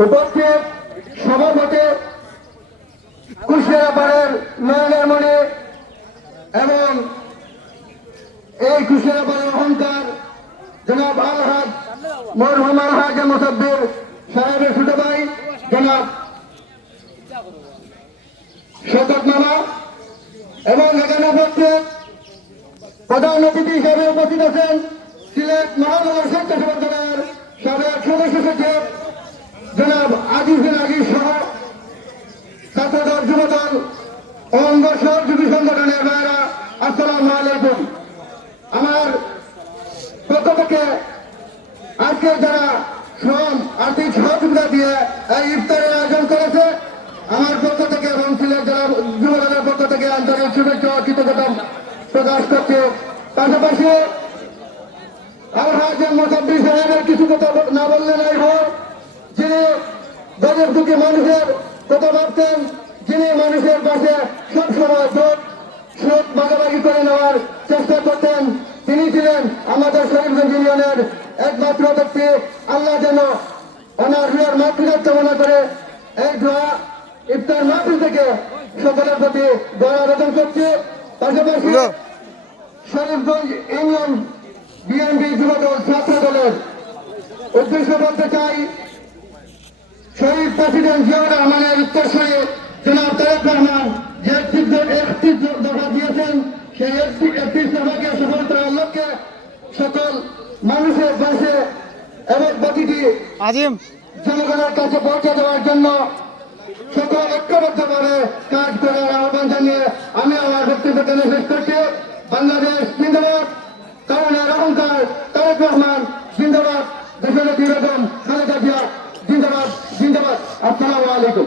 উপস্থিত সভাপতি কুশিয়ারাপাড়ার নয়নের মণি এবং এই কুশিয়ারাপাড়ার অহংকার জনাব আলহাজ মরহুম আলহাজ মুসাব্বির সাহেবের ছোট ভাই জনাব শওকত মামা এবং এখানে উপস্থিত প্রধান অতিথি হিসেবে উপস্থিত আছেন সিলেট মহানগর স্বেচ্ছা সেবক দলের সাবেক সদস্য সচিব জনাব আজিজুল আজিজ সহ ছাত্রদল যুবদল অঙ্গ সহযোগী সংগঠনের ভাইরা আসসালামু আলাইকুম। আমার পক্ষ থেকে আজকে যারা শ্রম আর্থিক সহযোগিতা দিয়ে এই ইফতারের আয়োজন করেছে আমার পক্ষ থেকে এবং সিলেট জেলা যুবদলের পক্ষ থেকে আন্তরিক শুভেচ্ছা ও কৃতজ্ঞতা প্রকাশ করছে। পাশাপাশি আলহাজ মুসাব্বির সাহেবের কিছু কথা না বললে নাই হয়, যিনি গরিব দুঃখী মানুষের কথা ভাবতেন, যিনি মানুষের পাশে সবসময় সুখ ভাগাভাগি করে নেওয়ার চেষ্টা করতেন, তিনি ছিলেন আমাদের শরীফগঞ্জ ইউনিয়নের একমাত্র ব্যক্তি। আল্লাহ যেন ওনার রুহের মাগফিরাত কামনা করে এই দোয়া ইফতার মাহফিল থেকে সকলের প্রতি দোয়া আবেদন করছি। পাশাপাশি শরীফগঞ্জ ইউনিয়ন বিএনপি যুবদল ছাত্র দলের উদ্দেশ্য বলতে চাই, শহীদ প্রেসিডেন্ট জিয়াউর রহমানের উত্তরসূরি জনাব তারেক রহমান যে 31 দফা দিয়েছেন সেই 31 দফাকে সফল করার লক্ষ্যে সকল মানুষের পাশে এবং প্রতিটি জনগণের কাছে পৌঁছে দেওয়ার জন্য সকল ঐক্যবদ্ধভাবে কাজ করার আহ্বান জানিয়ে আমি আমার বক্তব্য শেষ করছি। বাংলাদেশ জিন্দাবাদ, কারণের অহংকার তারেক রহমান জিন্দাবাদ, দেশনেত্রী বেগম খালেদা জিয়া জিন্দাবাদ জিন্দাবাদ। আসসালামু আলাইকুম।